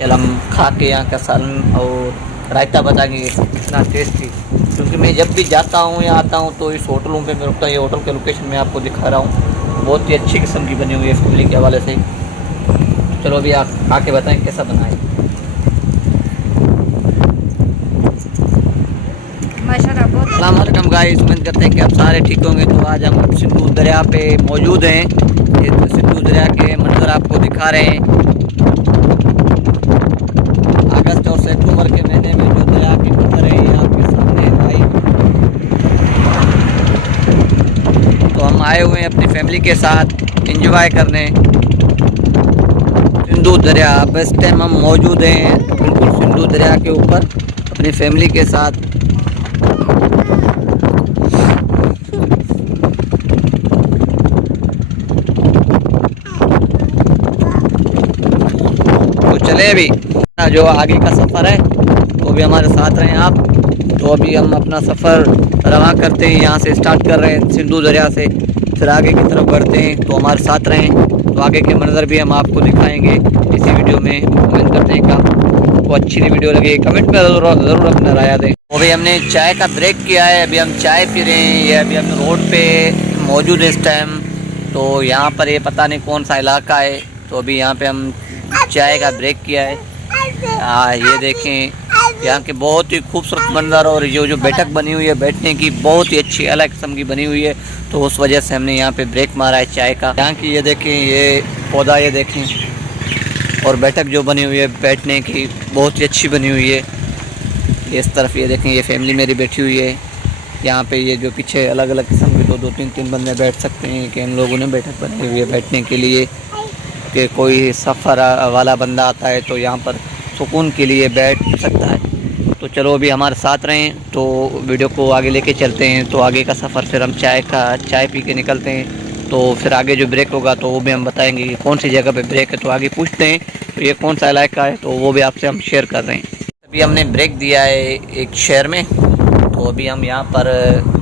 चल हम खा के यहाँ का सालन और रायता बताएंगे कितना टेस्टी। क्योंकि मैं जब भी जाता हूँ या आता हूँ तो इस होटलों पे मैं रुकता हूँ। ये होटल के लोकेशन मैं आपको दिखा रहा हूँ, बहुत ही अच्छी किस्म की बनी हुई है फैमिली के हवाले से। चलो अभी आप खा के बताएं कैसा बना है। माशाल्लाह बहुत। अस्सलाम वालेकुम गाइस, उम्मीद करते हैं कि आप सारे ठीक होंगे। तो आज हम सिंधु दरिया पे मौजूद हैं। ये तो सिंधु दरिया के मंजर आपको दिखा रहे हैं। अगस्त और सितंबर के महीने में जो दरिया के मंजर है ये आपके सामने लाइव। तो हम आए हुए हैं अपनी फैमिली के साथ एंजॉय करने सिंधु दरिया। अब इस टाइम हम मौजूद हैं बिल्कुल सिंधु दरिया के ऊपर अपनी फैमिली के साथ। तो चले अभी जो आगे का सफ़र है तो अभी हमारे साथ रहें आप। तो अभी हम अपना सफ़र रवाना करते हैं, यहाँ से स्टार्ट कर रहे हैं सिंधु दरिया से, फिर आगे की तरफ बढ़ते हैं। तो हमारे साथ रहें, तो आगे के मंजर भी हम आपको दिखाएंगे इसी वीडियो में। उम्मीद करते हैं कि आपको अच्छी वीडियो लगे। कमेंट में ज़रूर अपना राय दें। अभी हमने चाय का ब्रेक किया है, अभी हम चाय पी रहे हैं। ये अभी हम रोड पे मौजूद है इस टाइम। तो यहाँ पर ये पता नहीं कौन सा इलाका है, तो अभी यहाँ पे हम चाय का ब्रेक किया है। ये देखें यहाँ के बहुत ही खूबसूरत मंजर, और जो बैठक बनी हुई है बैठने की बहुत ही अच्छी अलग किस्म की बनी हुई है। तो उस वजह से हमने यहाँ पे ब्रेक मारा है चाय का। यहाँ की ये देखें, ये पौधा ये देखें, और बैठक जो बनी हुई है बैठने की बहुत ही अच्छी बनी हुई है। इस तरफ ये देखें, ये फैमिली मेरी बैठी हुई है। यहाँ पे ये जो पीछे अलग अलग किस्म के दो तीन बंदे बैठ सकते हैं कि इन लोगों ने बैठक बनी हुई है बैठने के लिए, कि कोई सफ़र वाला बंदा आता है तो यहाँ पर सुकून के लिए बैठ सकता है। तो चलो अभी हमारे साथ रहें, तो वीडियो को आगे लेके चलते हैं। तो आगे का सफ़र फिर हम चाय पी के निकलते हैं। तो फिर आगे जो ब्रेक होगा तो वो भी हम बताएंगे कि कौन सी जगह पे ब्रेक है। तो आगे पूछते हैं तो ये कौन सा इलाका है, तो वो भी आपसे हम शेयर कर रहे हैं। अभी हमने ब्रेक दिया है एक शहर में, तो अभी हम यहाँ पर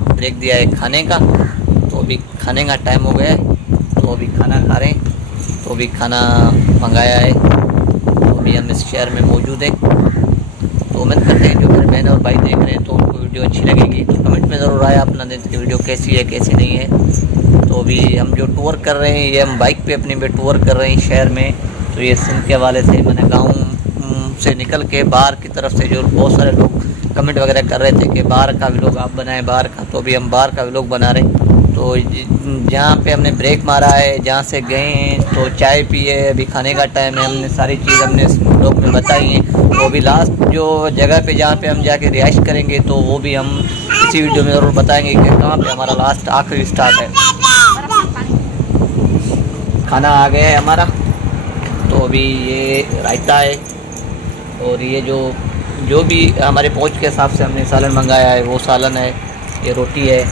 ब्रेक दिया है खाने का। तो अभी खाने का टाइम हो गया है, तो अभी खाना खा रहे हैं। तो अभी खाना मंगाया है, तो अभी हम इस शहर में मौजूद हैं। तो उम्मीद करते हैं जो मेरे बहन और भाई देख रहे हैं तो उनको वीडियो अच्छी लगेगी। तो कमेंट में ज़रूर आया अपना दें कि वीडियो कैसी है कैसी नहीं है। तो अभी हम जो टूर कर रहे हैं, ये हम बाइक पे अपनी पे टूर कर रहे हैं शहर में। तो ये सिंध के हवाले से मैंने गाँव से निकल के बाहर की तरफ से जो बहुत सारे लोग कमेंट वगैरह कर रहे थे कि बाहर का व्लॉग आप बनाएं बाहर का, तो अभी हम बाहर का व्लॉग बना रहे हैं। तो जहाँ पे हमने ब्रेक मारा है, जहाँ से गए हैं, तो चाय पिए, अभी खाने का टाइम है। हमने सारी चीज़ हमने इस व्लॉग में बताई हैं। तो अभी लास्ट जो जगह पे जहाँ पे हम जाके रिहाइश करेंगे तो वो भी हम इसी वीडियो में ज़रूर बताएंगे कि कहाँ पे हमारा लास्ट आखिरी स्टार्ट है। खाना आ गया है हमारा, तो अभी ये रायता है, और ये जो भी हमारे पहुँच के हिसाब से हमने सालन मंगाया है वो सालन है, ये रोटी है।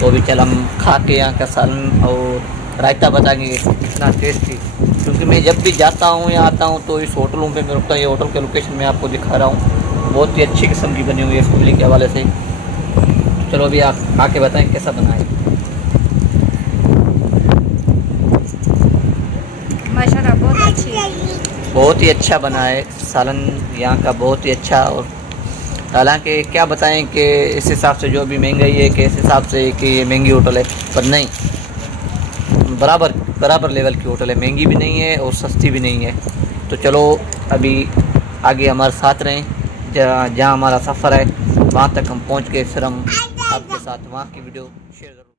तो अभी चल हम खा के यहाँ का सालन और रायता बताएंगे कितना टेस्टी। क्योंकि मैं जब भी जाता हूँ या आता हूँ तो इस होटलों पे मैं रुकता हूँ। ये होटल के लोकेशन मैं आपको दिखा रहा हूँ, बहुत ही अच्छी किस्म की बनी हुई है फैमिली के हवाले से। चलो अभी आप खा के बताएँ कैसा बना है। माशाल्लाह बहुत अच्छी है। बहुत ही अच्छा बना है सालन यहाँ का, बहुत ही अच्छा। और हालांकि क्या बताएं कि इस हिसाब से जो भी महंगाई है कि इस हिसाब से कि ये महंगी होटल है, पर नहीं, बराबर लेवल की होटल है। महंगी भी नहीं है और सस्ती भी नहीं है। तो चलो अभी आगे हमारे साथ रहें, जहाँ हमारा सफ़र है वहाँ तक हम पहुँच के फिर हम आपके साथ वहाँ की वीडियो शेयर करूँ।